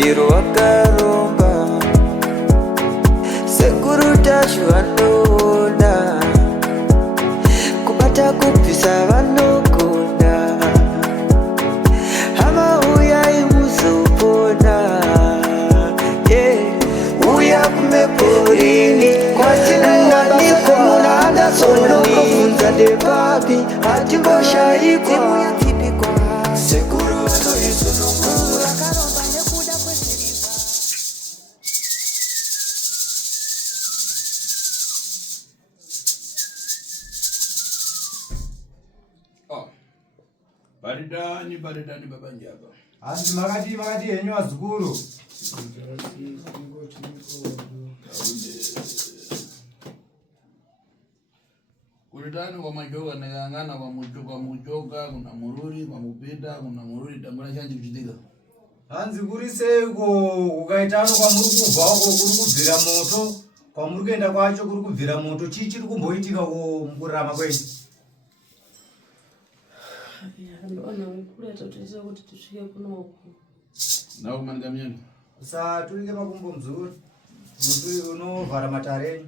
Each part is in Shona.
chiro wakaromba sekuru tacho vanona kubata kubvisa vanogona hama uyai muzopona uya kumeporini kwatinananikwa munadasonokovunza ndepapi hatimboshaikwa sekuru vanoisunungura karomba nekuda kwesiriva. Baridani baba njaba. Hanzi makati henyu wazukuru. Kulitani kwa majoka nagangana kwa mujoka kuna mururi kwa mupita kuna mururi tambula chanji kuchitika. Hanzi kuriseko kukaitano kwa muri kubva uko kuri kubvira moto kwa muri kuenda kwacho kuri kubvira moto chiri kumboitika mukurarama kwenyu. Ndona kuleta tutize kuti tusvike kunoku. Nawo kumanika myeni. Usatulike makumbo mzuri. Mutu unovhara matare.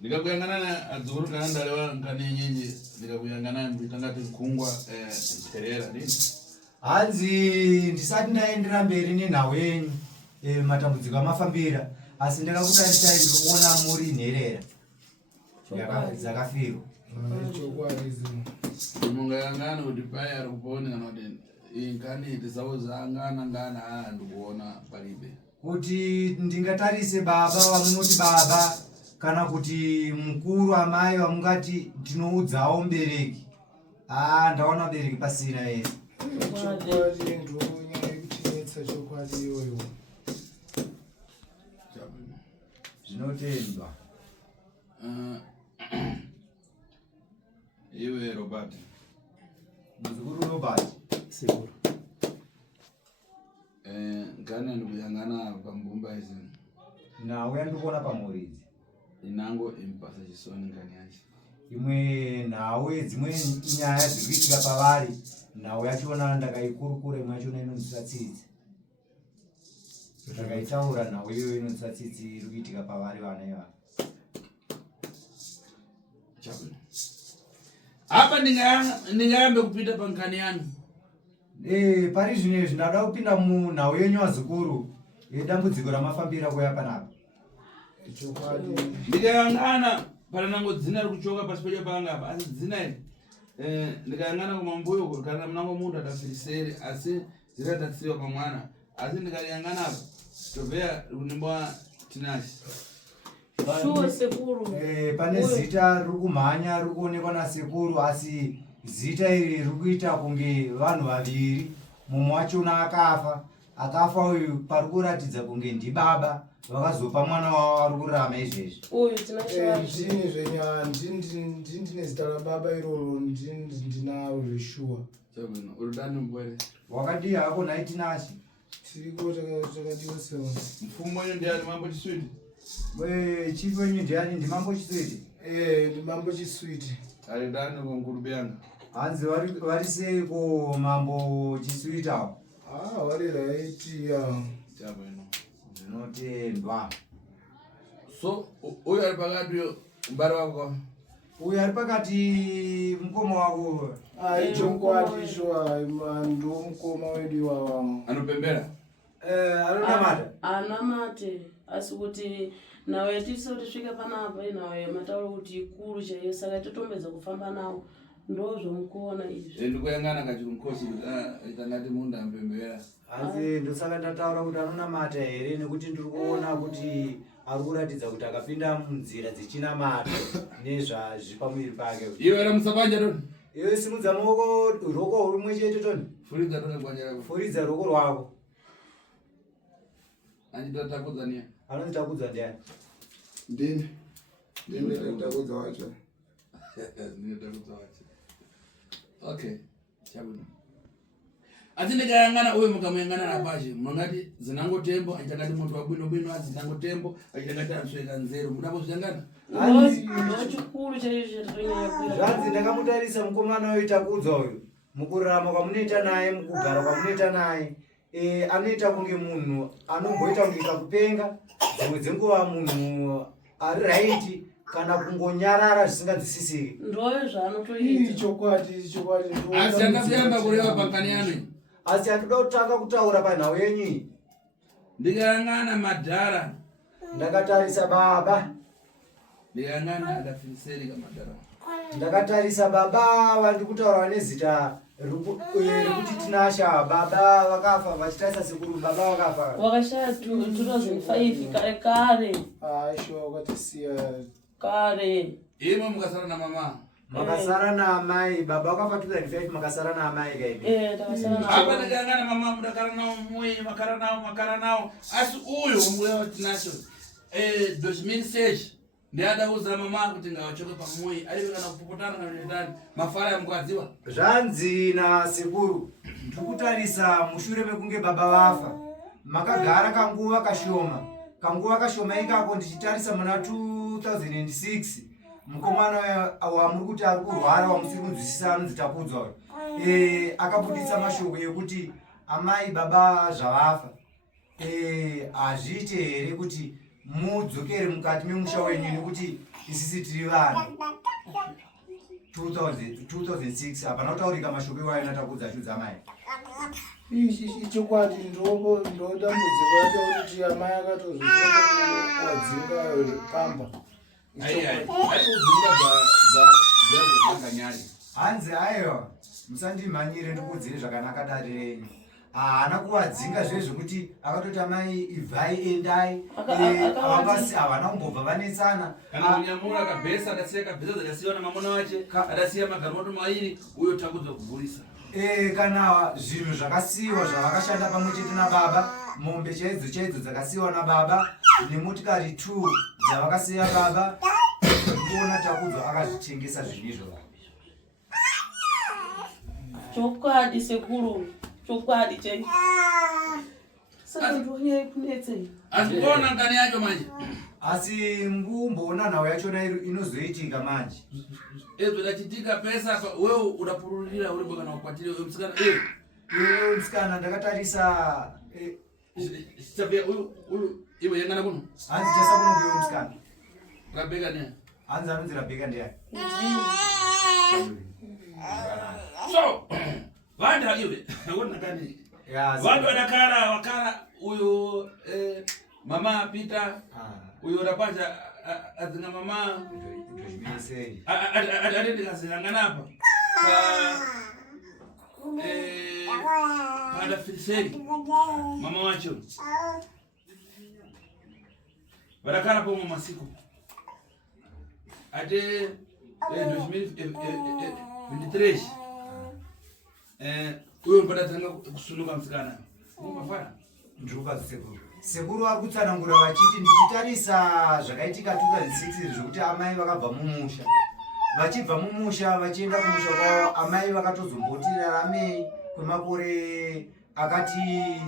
Ndikakuyangana na adzuru kana ndalewa nkani nyenye ndikakuyangana nditangati kungwa nterera nini. Hanzi ndisati ndaendera mberi nenhau yenyu matambudziko amafambira asi ndakakutarisai ndikuona muri nherera dzakafirwa. Mungayangana kuti pai ari kupone kana kuti inkani tisauzangana ndikuona palibe. Kuti ndingatarise baba wamunoti baba kana kuti mukuru amai wamungati ndinoudzawo mubereki. Ndaona bereki pasina yese. Chokwadi ndonyaya kuchinetsa chokwadi iyoyo. Zvinotendwa. Iwe Robert. Muzukuru Robert. Sekuru. Ngana ndikuyangana pambumba izi. Nawe ndikuona pamuridzi. Inango impasa chisoni ngani yacho. Imwe nawe dzimwe nyaya dziri kuitika pavari nawe yachiona ndakaikurukura imwe yacho inondisatsitsi. Ndakaitaura nawe iyoyo inondisatsitsi iri kuitika pavari vana ivava. Chabwino. Apa ndingayambe kupita pankani yanu. Pari zvinezvi ndada kupinda munhau yenyu wazukuru yedambudziko ramafambira kuya panapa. Chokwadi. Ndikayangana paranango dzina rikuchoka pasi pedyo panga apa asi dzina iri ndikayangana kumambuyo kana munango mundu atafiriseri asi ziradatsiwa pamwana asi ndikayangana apa tobveya rikunimba tinasi. Shuwa sekuru. Pane zita riri kumhanya riri kuonekwa nasekuru asi zita iri riri kuita kunge vanhu vaviri mumwe wachona akafa uyu pari kuratidza kunge ndibaba vakazopa mwana wavo ari kurarama izvezvi. Uyu tinashava. Ndini zvenyaya ndine zita rababa iroro ndinaro zveshuwa. Chabwino urudani mbwere. Wakadii hako nhai tinasi. Tiriko takadiwa sewa. Mfumo wenyu ndiani mambo chiswiti? Chief wenyu ndiani ndimambo chiswiti? Ndimambo chiswiti. Ari dani konguru yanga. Hanzi vari seiko mambo chiswiti awo? Vari raiti ya. Chabwino. Zvinotendwa. So uyu ari pakati mbari wako? Uyu ari pakati mukoma wako. Chokwadi shuwa ndo mukoma wedu iwawa. Anopembera? Anonamata? Anamate asi kuti nawe tisi kuti svika panapa nawe matauro kuti ikuru chaiyo saka totombedza kufamba nawo ndozvomukuona izvi. Ndikuyangana kachiri mukhosi kuti itangati mundu ampembera. Hanzi ndosaka ndataura kuti anonamata here nekuti ndiri kuona kuti ari kuratidza kuti akapinda munzira dzechinamata nezvazvipamuviri pake. Iwe ramusabanja toni? Iwe simudza maoko roko rumwe chete toni? Furidza toni kwanja rako. Furidza roko rwako. Anditakudza niye? Anonditakudza ndiani? Ndini ndatakudza wacho. Ndinotakudza wacho. Okay, chabwino. Asi ndikayangana uye mukamuyangana napashi mangati zinangotembo achakati muntu wabwino azinangotembo achakati answeka nzeru mudambozviyangana? Chikuru chaiyo chatonyanya. Zvanzi ndakamutarisa mukomana uyu takudzwa uyu mukurarama kwamunoita naye mukugara kwamunoita naye anoita kunge munhu anomboita kunge kakupenga, dzimwe dzenguva munhu ari right kana kungonyarara zvisinganzwisisiki. Ndoyo zvaanotoita. Chokwadi asi akasiyamba kureva pangani yanu. Asi anoda kutanga kutaura panhau yenyu. Ndikayang'ana madhara, Ndakatarisa baba, ndikayang'ana adafiriseri kamadhara. ndakatarisa baba vari kutaura nezita rekuti tinasha baba vakafa, vachitarisa sekuru baba vakafa. Wakashaya 2005 kare. sho wakatisiya Kare. Imwe mukasara na mama. Makasara na amai, baba wakafa 2005, makasara na amai kaidi. Takasara na Hapa ndikayang'ana mama mudakara nawo mmoyi, makara nawo. Asi uyo umbuya tinacho. 2006 ndiada kuza mama kuti ngawachoke pamoyi, alibe kana kupopotana kana ndani. Mafara ya mkwadziwa. Zvanzi na sekuru, ndikutarisa mushure mekunge baba vafa. Makagara kanguva kashoma ikako ndichitarisa muna 2006. Mukomana wamuri kuti ari kurwara wamusiri kunzwisisa anonzi Takudzwa. Akabudisa mashoko ekuti amai baba zvavafa. Azviite here kuti mudzokere mukati memusha wenyu nekuti isisi tiri vanhu. 2006 hapana kutaurika mashoko iwayo naTakudza achudza amai. chokwadi ndodambudziko yacho kuti amai akatozviwadzinga kamba. Hanzi aiwa, musandimhanyire ndikudzire zvakanaka dare renyu. Haana kuwadzinga zvezvokuti akatoti amai ibvai endai, havana kumbobva vanetsana. Kana munyamura kabhesa adasiya kabhesa dzakasiyiwa namamona wache, adasiya magarimoto mairi, uyo Takudzwa kugurisa. Kana zvinhu zvakasiyiwa zvavakashanda pamwe chete nababa, mombe chaidzo dzakasiyiwa nababa, nemotikari 2 dzavakasiya baba, ndikuona Takudzwa akazvitengesa zvinhu izvo. chokwadi sekuru, chokwadi chai. Saka ndonyai kunetsei. Azikuona ngani yacho manje. Asi ngumboona nhau yachona inozoitika manje. Zvodachitika pesa wewe udapururira uri kana ukwatire uyu musikana Uyu musikana ndakatarisa Sabia uyu iwe yangana kuno. Hanzi chasa kuno uyu musikana. Rabeka ne. Hanzi anonzi Rabeka ndiye. So, vanda iwe ngona kani. Vandu vadakara wakara uyu mama Peter uyu rapacha adzinga mama ndozvimisei. Adendikazirangana apa. Pada firiseri mama wacho vadakara pomwe masiku ate 2023 uyo mbadatanga kusunuka msikana umafara Ndruka sekuru. Sekuru ari kutsanangura vachiti ndichitarisa zvakaitika 2006 zvokuti amai vakabva mumusha. Vachibva mumusha vachienda kumusha kwavo, amai vakatozomboti raramei kwemakore akati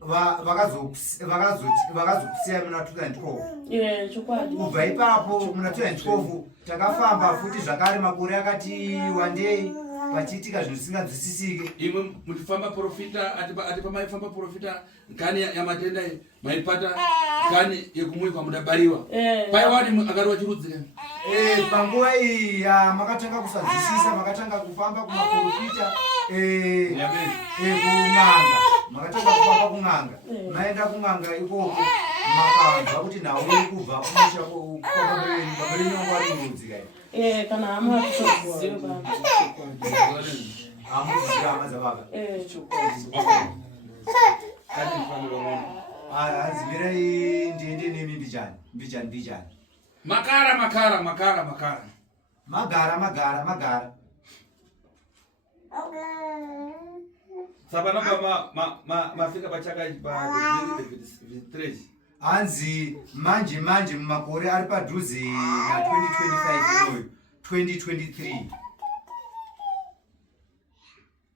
vakazokusiyai muna 2012. Chokwadi. Kubva ipapo muna 2012 takafamba futi zvakare makore akati wandei pachiitika zvinhu zvisinganzwisisike. imwe mutifamba profita atipa maifamba profita ngani ya matenda maipata ngani yekumwikwa mudabariwa paiwani akari wachirudzika panguva iyi makatanga kusanzwisisa, makatanga kufamba kumaprofita kung'anga, makatanga kufamba kung'anga, maenda kung'anga ikoko makanzwa kuti nhau iri kubva kumusha kwababerenyu wari rudzika. Kana hama hatuziwe baba. Hamuziva hama dzababa. Hanzi mirai ndiende nemi mbijani. makara Magara. Sabana mafika pachaka pa 2023 Hanzi manje mumakore ari padhuze na 2025 uyu 2023.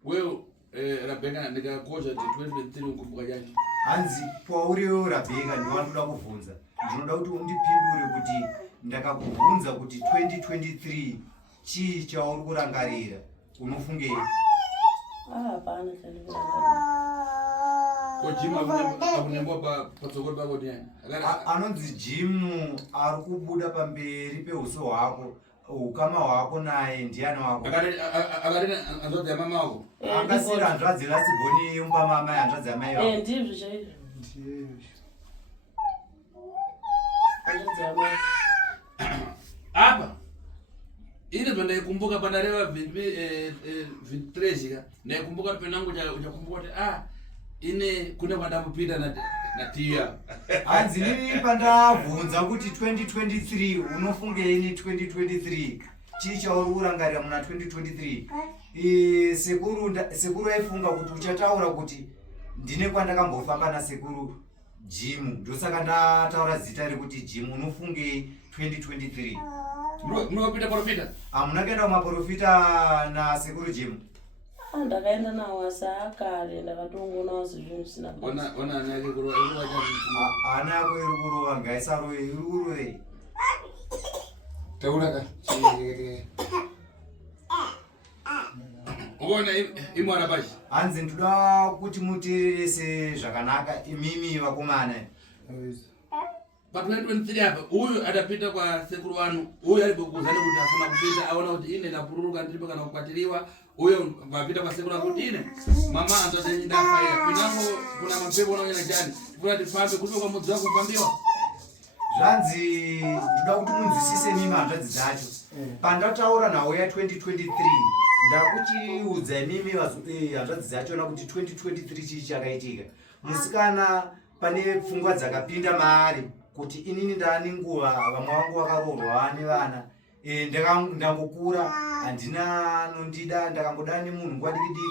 wewe Rabeka ndikakozha 2023 ukumbuka jani Hanzi pauriyo Rabeka ndiwanoda kubvunza, ndinoda kuti undipindure kuti ndakakubvunza kuti 2023 chii chauri kurangarira, unofungei? Hapana chandikurangarira. Kojima akunemba patsogoro pako ndiani? Anonzi Jimu ari kubuda pamberi peuso hwako, ukama hwako naye ndiani wako. Akarina hanzvadzi yamama wako? Akasira hanzvadzi rasiboni yumba mama hanzvadzi yamai wako. Ndizvo chaizvo. Hanzvadzi yamai. Apa ini ndaikumbuka pandareva 23 ndaikumbuka penangu uchakumbuka kuti ine kune kwandambopinda na tiya. Hanzi nini pandabvunza kuti 2023 unofungeini 2023 chii chauri kurangarira muna 2023. Sekuru aifunga kuti uchataura kuti ndine kwandakambofamba nasekuru Jimu, ndosaka ndataura zita rekuti Jimu unofungei 2023. Munopita profita? Hamuna kuenda kumaprofita na sekuru Jimu? Ndakaenda nawo asakare ndakatongonawo zvinhu zvisina. Ona ana yake kuruwa ana yako iri kuruwa ngaisaro iri kuruwe. Taura ka. Uona imwana bashi. Hanzi ndoda kuti muteerese zvakanaka imimi vakomana. Pa 2023 apa uyu adapita kwa sekuru wanu, uyu alipokuzana kuti afuna kupita aona kuti ine ndapururuka ndiripo kana kukwatiriwa, uyu vapita kwa sekuru kuti ine mama anzote ndafaira pinango kuna mapepo unaona jani kuna tifambe kuti kwa mudzi wako kupambiwa. Zvanzi ndoda kuti munzwisise mimi hanzvadzi dzacho. Pandataura nawo ya 2023 ndakuchiudza mimi hanzvadzi dzacho na kuti 2023 chii chakaitika. Musikana pane pfungwa dzakapinda maari kuti inini ndani nguva vamwe vangu vakaroorwa vane vana, ndangokura handina nondida, ndakangoda nemunhu ngwadikidiki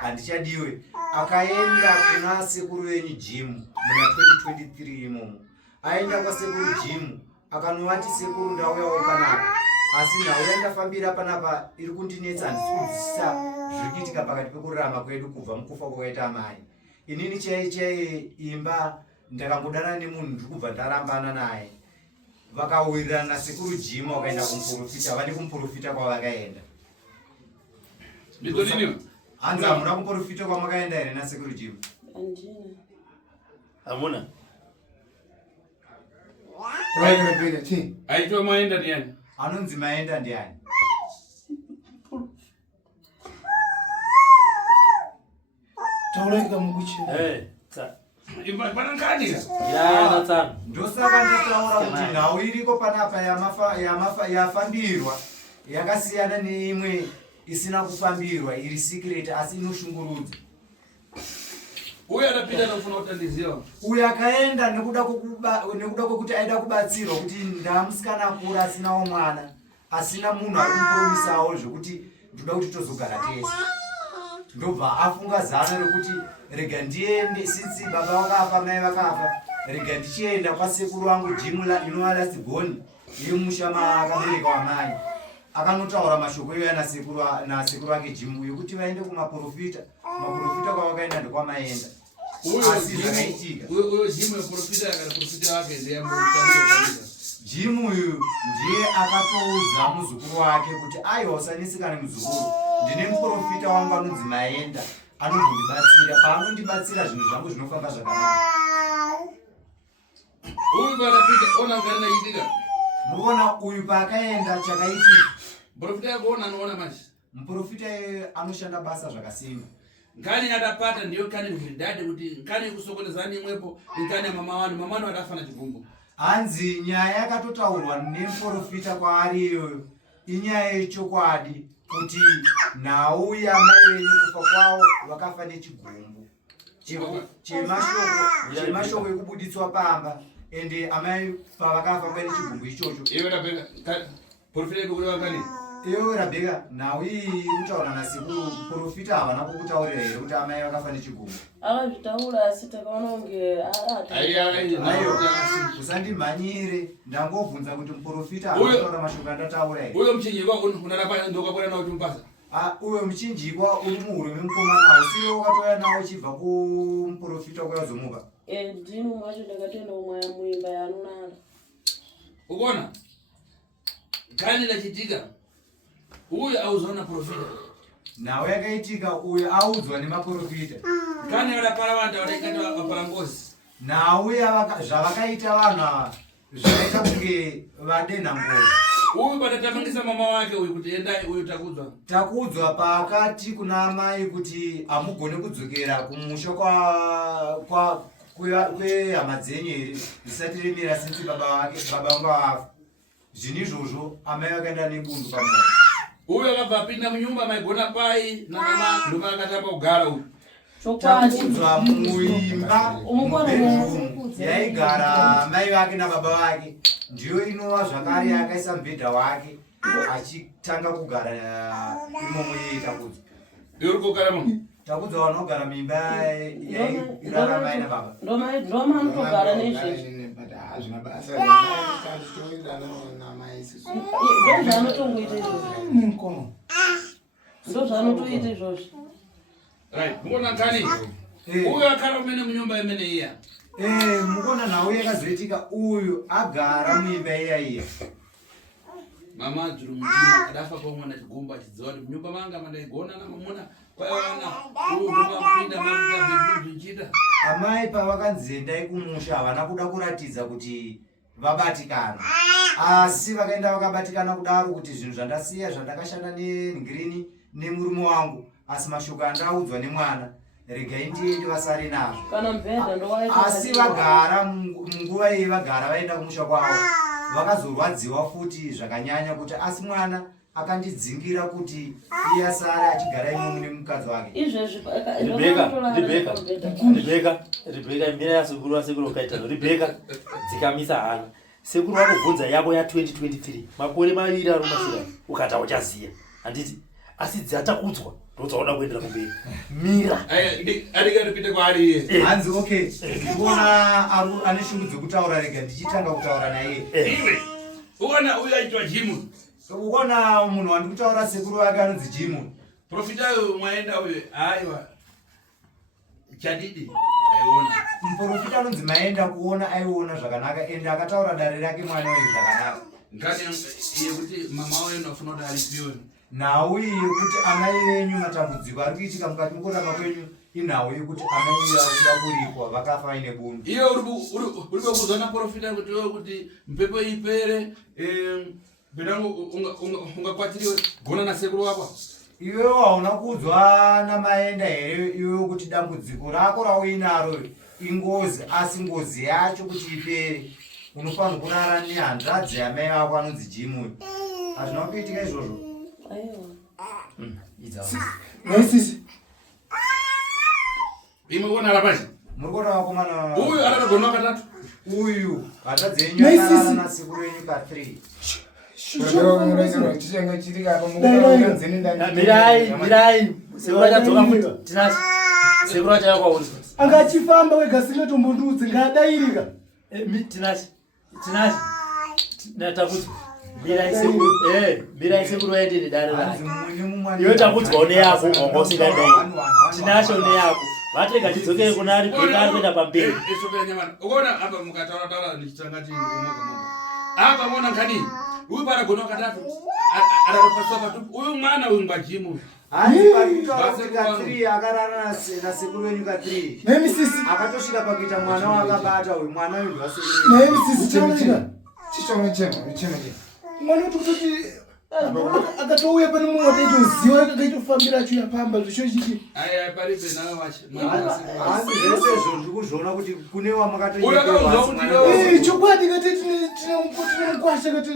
handichadiwe. Akaenda kuna sekuru wenyu Jimu muna 2023 imomo. Aenda kwa sekuru Jimu akanovati sekuru ndauyawo panapa, asi nhau yandafambira panapa iri kundinetsa, handisikudzidzisa zviri kuitika pakati pekurarama kwedu kubva mukufa kwakaita amai. Inini chai imba ndakangodana nemunhu ndiri kubva ndarambana naye. Vakawirirana nasekuru Jimu vakaenda kumuprofita, vane kumuprofita kwavakaenda. Ndiko nini? Hanzi hamuna kumuprofita kwamakaenda here nasekuru Jimu? Handina. Hamuna? Raikapinda ti. Aitwa maenda ndiani? Anonzi maenda ndiani? Taura ikamukuchi. Pana nkadika? Ndosaka ndataura kuti nhau iriko panapa yafambirwa yakasiyana neimwe isina kufambirwa iri secret asi inoshungurudza. Uyu adapita nofuna kutandiziwa. Uyu akaenda nekuda kwekuti aida kubatsirwa kuti ndamusikana akura asinawo mwana, asina munhu ari kumupromisawo zvekuti ndoda kuti tozogara tese. Ndobva afunga zano rekuti rega ndiende, since baba vakafa mai vakafa, rega ndichienda kwasekuru wangu Jimu inova lasiboni yemusha maakabereka wamai. Akanotaura mashoko iyoya nasekuru wake Jimu yekuti vaende kumaprofita. Maprofita kwavakaenda ndokwamaenda. Asi zvakaitika. Uyo Jimu yeprofita yakati wake ndiye mutandiro. Jimu uyu ndiye akatoudza muzukuru wake kuti aiwa usanesikane muzukuru, ndine muprofita wangu anonzi Maenda anozondibatsira, paanondibatsira zvinhu zvangu zvinofamba zvakanaka. Uyu padapita ona ngarina itika. Muona uyu paakaenda chakaitika. Muprofita yako ona anoona manje. Muprofita anoshanda basa zvakasimba. Nkani adapata ndiyo kani ndidade kuti nkani kusokonezani imwepo nkani mama wanu adafana chivumbu. Hanzi nyaya yakatotaurwa nemuprofita kwaari iyoyo inyaya yechokwadi kuti nhau yamai venyu kufa kwavo vakafa nechigumbu chemashoko ekubuditswa pamba, ende amai pavakafa paine chigumbu ichocho. Iwe Rabeka profita yekurewa kani? Iwe Rabeka nhau iyi kutaura nasekuru profita havana kukutaurira here kuti amai vakafa nechigumbu? Akazvitaura asi takaona kunge usandimhanyire, ndangobvunza kuti muprofita havataura mashoko andataura here. Uyo mchinjikwa unarapa ndokakwenda nawo chimpasa? Uyo muchinjikwa uri muhuro memukomanawo, siyo wakatoya nawo uchibva kumuprofita kwazomupa? Ndino macho ndakatoenda kumwaya muimba yaanonara. Ukona? Kani lachitika? Uyu auzaona profita. nawe yakaitika uyo audzwa nemaprofita kani vadapara vantu vadaikati vapara ngozi nawe zvavakaita vanhu ava zvakaita kunge vadena ngozi. uyu patatamangisa mama wake uyu kuti endai uyu takudzwa pakati kuna mai kuti hamugone kudzokera kumusha kwehama dzenyu here risati remira sinzi baba vangu vafa. Zvino izvozvo amai vakaenda nebundu pamoyo. uyu akabva apinda munyumba maigona pai ndomai akatamba kugara uyu. Takudzwa muimba mubedroom yaigara mai vake nababa vake ndiyo inova zvakare yakaisa mubhedha wake achitanga kugara imomo yeye. Takudzwa uri kugara mu takudzwa vanogara muimba yairara mai nababa ndoma anotogara nezvezvi ndozvaanotongoita izvozvo ndozvaanotoita izvozvo. right mukona nkani uyu akara umene munyumba imene iya mukona nawe yakazoitika uyu agara muimba iya mama dzuru mutima adafa pamwana chigumba achidziwa kuti munyumba manga mandaigona namamuna kwaiwana uyu ndomapinda makutabezvinchita. amai pavakanzi endai kumusha havana kuda kuratidza kuti vabatikana, asi vakaenda vakabatikana kudaro kuti zvinhu zvandasiya zvandakashanda nengirini nemurume wangu asi mashoko andaudzwa nemwana regai ndiende vasare nazvo. Asi vagara munguva iyi vagara vaenda kumusha kwavo vakazorwadziwa futi zvakanyanya kuti asi mwana akandidzingira kuti iye asare achigara imomo nemukadzi wake. Rebeka mira yasekuru vasekuru ukaita Rebeka dzikamisa hana sekuru vanobvunza yavo ya2023 makore maviri ari mumashure ukata uchaziya handiti asi dzatakudzwa ndodzaona kuendera kumberi mira adikatipinde kwaari hanzi okay ndikuona ane shungu dzekutaura rega ndichitanga kutaura naye. iwe uona uyu aitwa jimu ukaona munhu wandi kutaura sekuru wake anonzi jimu profitayo mwaenda uyu aiwa chadidi aiona muprofita anonzi maenda kuona aiona zvakanaka ende akataura dare rake mwana weyu zvakanaka nkani iye kuti mama wenu afuna kuti alipiwe nhau yekuti amai venyu matambudziko ari kuitika mukati mukurarama kwenyu inhau yekuti amai vakuda kuripwa vakafa vaine bundu. iye uri kuzwa naprofita kuti wewe kuti mpepo ipere penangu ungakwatiriwe gona nasekuru wako iwewo hauna kudzwa namaenda here iwewo kuti dambudziko rako rauinaro ingozi asi ngozi yacho kuti ipere unofanira kurara nehanzvadzi yamai vako anonzi jimuni. Hazvina kuitika izvozvo. Naisisi imwe kuona rapachi muri kuona vakomana uyu akatogona katatu uyu hanzvadzi yenyu akarara nasekuru yenyu ka3 mirai sekuru achadzoka futi tinasi sekuru achaya kwauri angachifamba wega singatombondudzi ngadairika tinasi natakudzwa mirai sekuru vaendere dare rake iwe takudzwa une yako ongosingadai tinasho neyako vatega tidzokere kuna Rebeka ari kuenda pamberi. ukaona apa mukataura ndichitanga chii apa mona nkani uyu paragona katatu adaropaswa patupu uyu mwana uyu ngwajimu hanzi ka3 akarara nasekuru wenyu ka3 nemisisi akatosvika pakuita mwana wakabata uyu mwana uyu ndwasekuru nemisisi chama mwana kuti akatouya pane mumwe wataitoziva akaitofambira achuyapamba zvisho chiki aya paripe nawe wacho hanzi zvese izvo ndiri kuzviona kuti kune wamakatonyekewa chokwadi kati tine mukwasha kati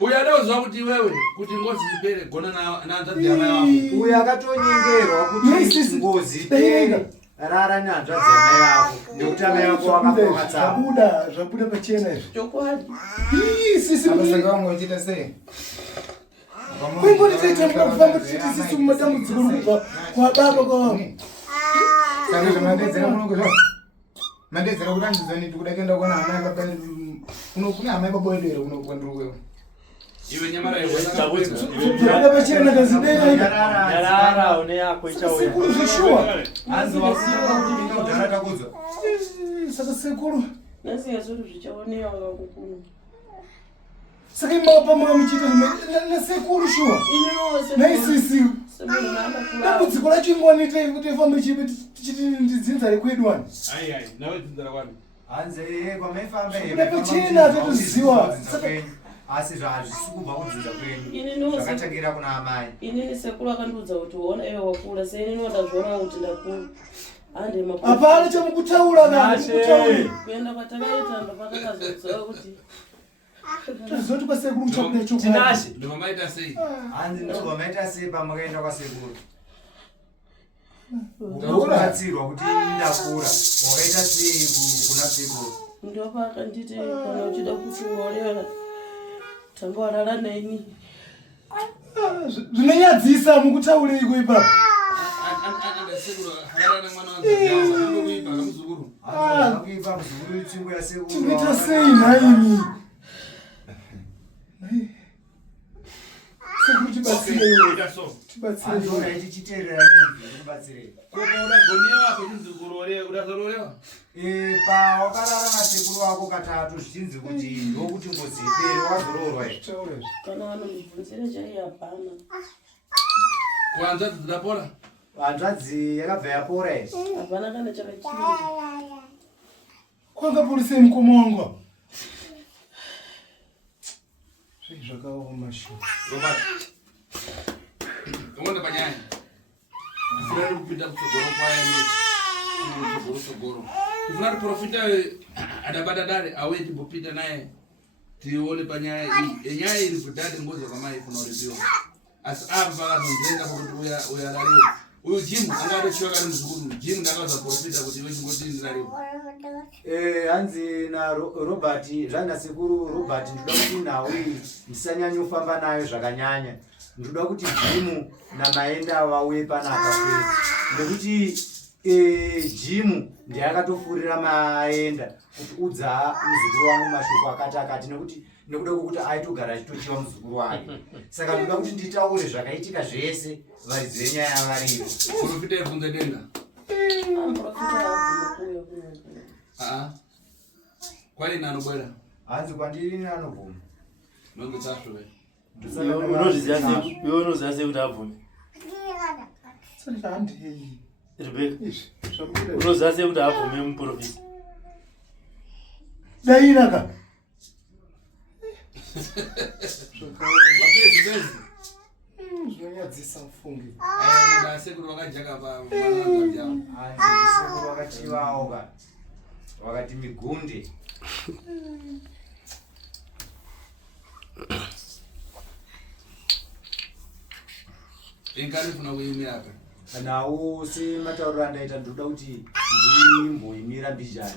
uyu adauziva kuti wewe kuti ngozi ipere gona nahanzvadzi yamai wako uyu akatonyengerwa kuti ngozi ipere rara nehanzvadzi yamai vako nekuti amai vako vakafokatsama zvabuda pachena izvi chokwadi sisiavangochita sei kwengotitaitamuka kufamba tichiti sisi mumatambudziko rikubva kwababa kwavangu saka zvamandedzera munogozva mandedzera kuti andizaniti kuda kuenda kuona hama yakapa kune hama yapaboedere kunokwandurukwewa iwe nyamara zvada pachena yarara une yako ichauya zveshuwa hanzi wakuudhara takudzwa saka sekuru nasiya zvinhu zvichaonewa vakukuno Saka imapa muchiita nasekuru shuwa. Naisisi. Dambudziko lacho ingwani tefamba tichiti ndidzinza rekwedu Ai, nawe dzinza rakwani. Hanze kwamaifamba pachena tatoziva. asi zvazvisi kubva kudzinza kwenyu zvakatangira kuna amai. Inini sekuru akandiudza kuti uona iwe wakura seini ndinoda zvaona kuti ndakura. Hapana chamukutaura kuenda kwatakaita ndopakakazodziwa kuti tozoti kwasekuru muchakuda Tinashe. Ndio mamaita sei. Hanzi ndobva maita sei pamakaenda kwasekuru. Ukatsirwa kuti ndakura wakaita sei kuna sekuru. ndopakanditi kana uchida kuti uorera tanga warara neni. zvinonyadzisa mukutaura iko ipapo. Tinoita sei nhaini? Sekuru tibatsire iwe. Tibatsire. Tichiteerera nyumbi tibatsire. Pawakarara nasekuru wako katatu zvichinzi kuti ndokuti ngozi ipere wazoroorwa here. Kana vanondibvunzira chaiyo hapana. Kwanza dzidapora? Hanzvadzi yakabva yapora here. Hapana kana chakachinja. Kwanga porisei mukoma wangu? Zvakaoma shu. Robert. Uone panyanya. Ifuna kupita kutsogoro kwaya ni kutsogoro. Ifuna profita adabada dare aweti bopita naye. Tione panyanya hii. Enyaya ili kudade ngozi kama ifuna ulipiwa. As ava vanondrenga kuti uyalaliwe. Uyu Jim angade chiwa kali mzukuru. Jim ndakaza profita kuti wechi ngoti ndilaliwe. Hanzi na Robert zvana sekuru Robert ndoda kuti nawe ndisanyanya ufamba nayo zvakanyanya. Ndoda kuti Jim na Maenda vauye panapa kwezi. Ndekuti Jim ndiye akatofurira Maenda kuti udza muzukuru wangu mashoko akati nekuti nekuda kuti aitogara achitochiwa muzukuru wake. Saka ndoda kuti nditaure zvakaitika zvese varizive nyaya variyo. Profita ibvunza denga. Kwani nanobwera? Hanzi kwandiri nanobvuma. Nonge tashowe. Unoziva sei kuti abvume? Rebecca. Unoziva sei kuti abvume muprofita? Dainaka. Zvinonyadzisa mfungi. Sekuru vakajaka sekuru vakachivawo vakati migunde. Ingari funa kuimira apa. Nawo sematauriro andaita ndoda kuti ndimboimira mbijana.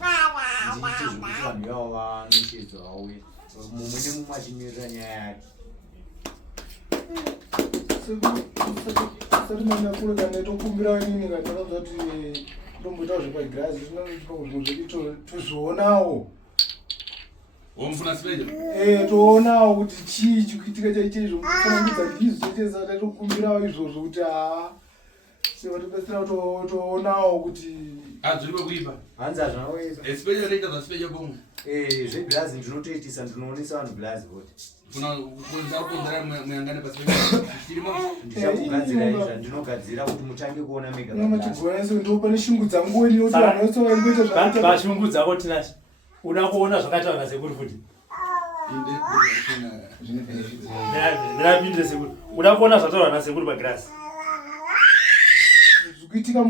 Ndiite zvokuti vanhu ivavo vanochedzwa vauye. Mumwe nemumwe achimirira nyaya yake. Sati mandakura kana itokumbira inini kana ndakaudza kuti ndomboitawo zvepagirazi zvinozvekuti tozvionawo. Womfuna sipeja? Toonawo kuti chii chikuitika chaizvo mufananidza ndizvo chese taitokumbirawo izvozvo kuti sevatopedzisira toonawo kuti zviripo kuipa. Hanzi hazvinoipa. Sipeja reita zvasipeja pomwe. Zvegirazi ndinotoitisa ndinoonesa vanhu girazi voti. Funa kukonzera muyangane pasipeja. Ndichakugadzira izva ndinogadzira kuti mutange kuona mega. Machigwanaiso ndopa neshungu dzangu eni kuti vanhu vose vaingoita zvakaita. Pashungu dzako Tinashe. Uda kuona zvakataura sekuru futi. Ndinapindire sekuru. Uda kuona zvataura nasekuru pagirasi. Zvikuitika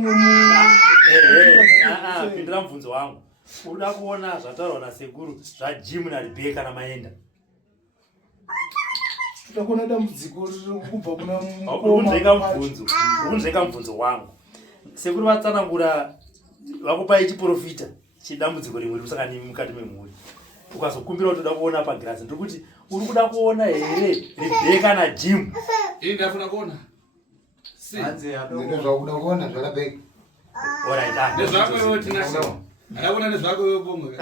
pindira mubvunzo wangu. Uda kuona zvataurwa nasekuru zvaJim naRebecca namaenda. Takaona dambudziko kubva kuna ukunzvenga mubvunzo wangu. Sekuru vatsanangura vakupai chiprofita chidambudziko rimwe rimusangani mukati memhuri. Ukazokumbira kuti uda kuona pagirasi ndiri kuti uri kuda kuona here Rebecca naJim. Ini ndafuna kuona. Hanzi zvakuda kuona zvaRebecca. Alright. Nezvako iwe Tinashe. Adakuona nezvako iwe pomwe.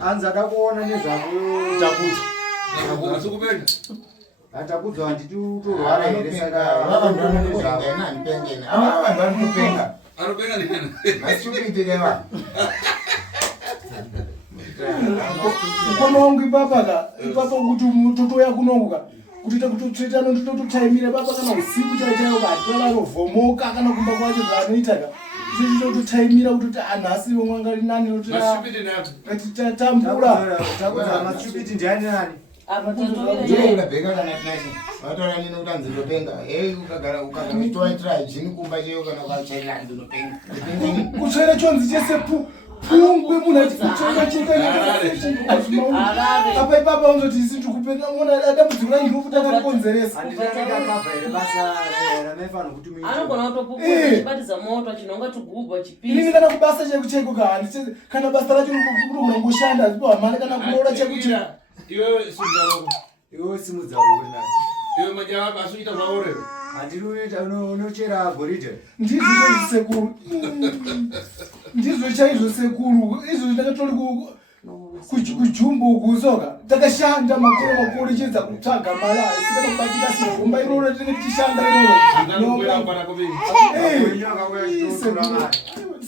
Hanzi ada kuona nezvako takuti. Asukupenda. Atakudzwa handiti utorwara here saka vakapenga nipengene. Vanhu vanopenga. Anopenga nini? Masikuitike vanhu. Mkono wangu ipapa kuti mtoto yako nongoka. Kuti kutotsvetana ndototothaimira baba kana usiku chaichayo katala rovhomoka kana kumba kwacho zvanoitaka. Totothaimira kuti anhasi mwanga linani lotira. Tambura. Takuza masupiti ndiani nani? Ndinoda bheka kana tinacho. Vatora nini utanzi ndopenga. Ukagara ukatoitira jini kumba cheyo kana kwachaira ndopenga. Kutsvera chonzi chese pungwe munhu achikutsvera cheka. Apa ipapa unzoti isi tikupenga mona dambudziko rangu ndokutanga kukonzeresa. Anogona kutopupuza chibatidza moto chinonga tugubha chipisi. Inini kana kubasa chekucheko kana basa racho unongoshanda asipo hamana kana kunoora chekucheko. Iwe simudzarogo. Iwe simudzarogo nani? Iwe maja wako asuita zvaorero. Handinoita unochera goridhe. Ndizvo sekuru. Ndizvo chaizvo sekuru. Izvo ndakatori kujumbo kusoka. Takashanda makuru chiedza kutsvaga mari asi kana kubatika segomba iroro tinenge tichishanda iroro. Angakukwira kupana kubiri.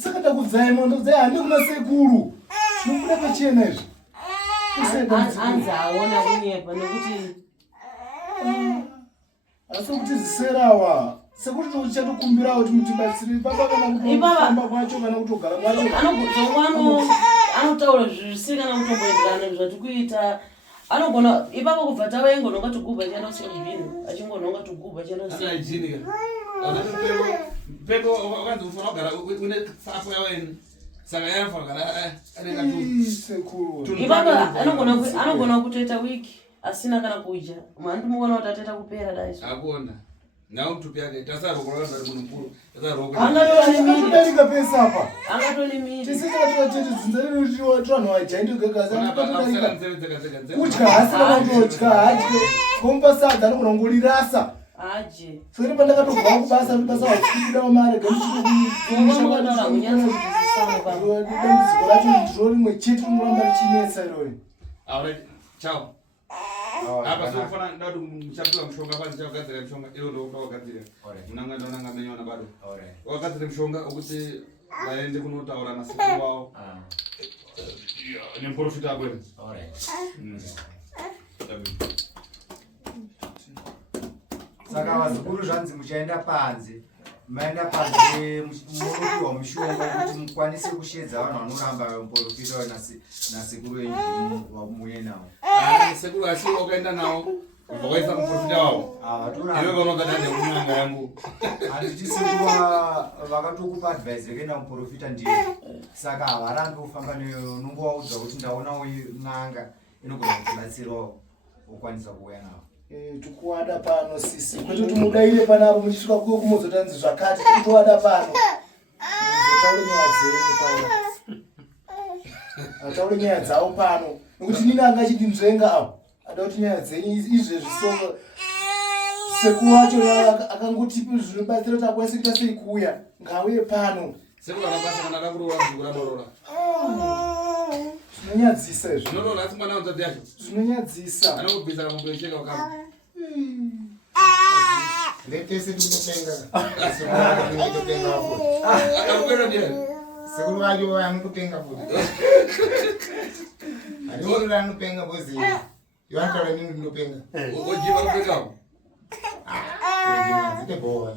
Saka takudzai mondo dzai handi kuna sekuru. Zvinobuda pachena izvi. Anzi aona kunyepa nekuti asi kuti ziserawa sekuti tochatokumbirawo kuti mutibatsire papa kana kutofamba kwacho kana kutogara kwacho anotaura zvisiri kana kutomboenderana zvatikuita anogona ipapo kubva tavengononga tugubha chaenda kusekubhini achingononga tugubha chaenda Peko wakanzi ufana kugara une safo yaweni saka yafa kugara anenga sekuru ipapa anogona kutoita wiki asina kana kudya mhandi muona kuti ateta kupera dai akuona nawo mtupi yake tasarokora vari munhu mukuru tasarokaadarika pesa apa angatoni miri tisitatoa chete dzinzariro twanhu wajaindogekazakudya hasi kana kutodya hadye komupa sadza anogona kungolirasa aje sori pandakatobva kubasa basa wachikubudawo mari gamuchidamuziko racho ndiro rimwe chete rinoramba richinetsa irori chao apa sofana ndadu mchapiwa mshonga kwanza chakugadzira mshonga ilo ndo wakagadzira munanga menyona bado wakagadzira mshonga ukuthi vaende kunotaura na sekuru wao nemprofita abwene saka vazukuru zvanzi muchaenda panze maenda panze munopiwa mushonga kuti mukwanise kushedza vanhu vanoramba muprofita nasekuru enyu muye nawo sekuru asi wakaenda nawo vakaisa muprofita wavo iwe vanogadane kunanga yangu handiti sekuru vakatokupa advice yekuenda muprofita ndiyo saka havarambi kufamba nongovaudza kuti ndaonawo n'anga inogona kubatsirawo ukwanisa kuuya nawo tikuwada pano sisi kwete kuti mudaire panapo muchisvika kuyo kumozotanzi zvakati tikuwada pano muzotaure nyaya dzenyu pano ataure nyaya dzavo pano nekuti nini anga achindinzvenga apo ada kuti nyaya dzenyu izvezvi so sekuru wacho akangotipi zvinobatsira kuti akwanise kuita sei kuuya ngauye pano sekuru akabasa kana ada kuroora kuradorora zvinonyadzisa izvi zvinodorora asi mwana wanzadzi yacho zvinonyadzisa anokubvisa kamombe icheka wakama letese tikutopenga akakwera ndiye sekuru wacho anotopenga futi adiwonera anopenga bozi yoantaura nini ndinopenga ojiva kupengako dzite bowa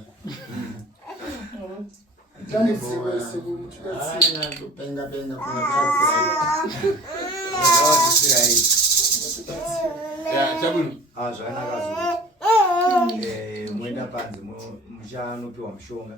penga chabwino zvakanaka muenda panze muchanopiwa mushonga